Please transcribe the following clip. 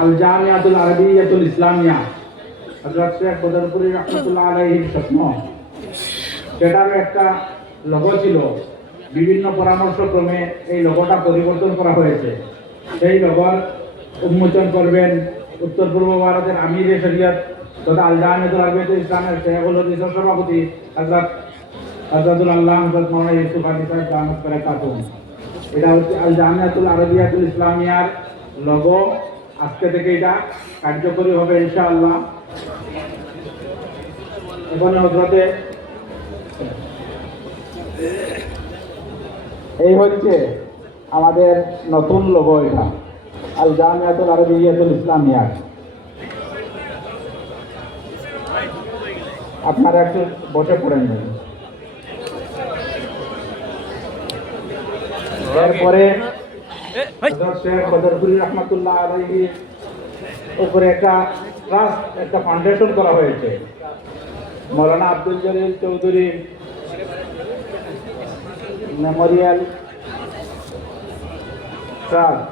আল জামিয়াতুল আরবিয়াতুল ইসলামিয়া হযরত শেখ বদরপুরি রাহমাতুল্লাহ আলাইহির স্বপ্ন, সেটার একটা লোগো ছিল। বিভিন্ন পরামর্শক্রমে এই লোগোটা পরিবর্তন করা হয়েছে। সেই লোগোর উন্মোচন করবেন উত্তর পূর্ব ভারতের আমির-এ শরিয়ত তথা আল জামিয়াতুল আরবিয়াতুল ইসলামের শেখুল হাদিসের সভাপতি হযরতুল আল্লাহ হযরত মাওলানা ইউসুফ আলী সাহেব দামাত বারাকাতুহু। এটা হচ্ছে আল জামিয়াতুল আরবিয়াতুল ইসলামিয়ার লোগো। আজকে থেকে এটা কার্যকরী হবে ইনশাআল্লাহ। এখানে হযরতে এই হচ্ছে আমাদের নতুন লোগো, এটা আল জামিয়াতুল আরবিয়াতুল ইসলামিয়া। আপনারা একটু বসে পড়েন। এরপরে হযরত শেখ বদরপুরি রাহমাতুল্লাহ আলাইহির উপরে একটা ট্রাস্ট, একটা ফাউন্ডেশন করা হয়েছে। মাওলানা আব্দুল জলিল চৌধুরী মেমোরিয়াল ট্রাস্ট।